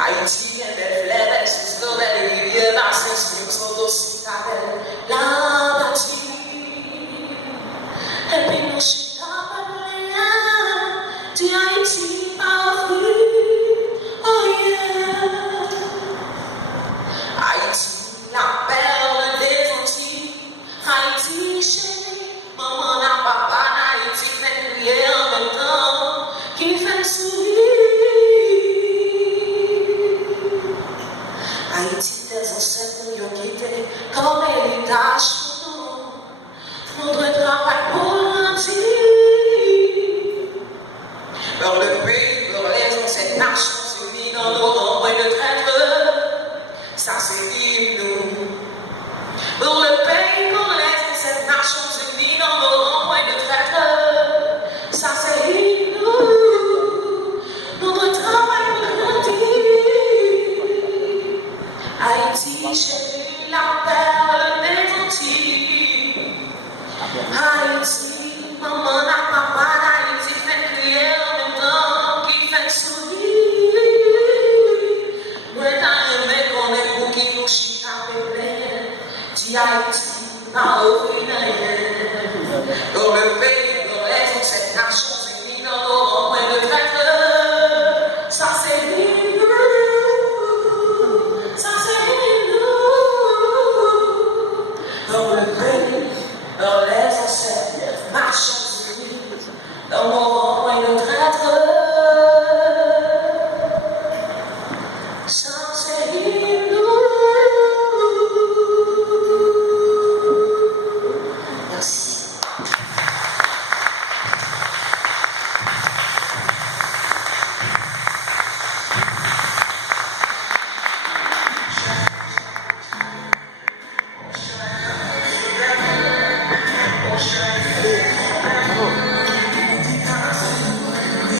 Haïti est belle fleur, elle sous l'eau, belle rivière, la sensible, son dossier, ta belle, la bâtie. Et puis nous chita pas rien, tu Haïti par rue, oh yeah. Haïti, la perle des Antilles, Haïti chérie, maman n'a papa, Haïti fait crier en même temps, qui fait sourire. Haïti des ancêtres nous ont quitté comme héritage pour nous. Notre travail pour l'Antilles. Dans le pays, pour les ancêtres nations unies dans nos rangs et de traître, ça c'est nous. Pour le pays, pour les ancêtres nations unies dans nos rangs et de traître, ça c'est nous. Notre travail pour l'Antilles. Haïti, chérie, la perle des Antilles. Haïti.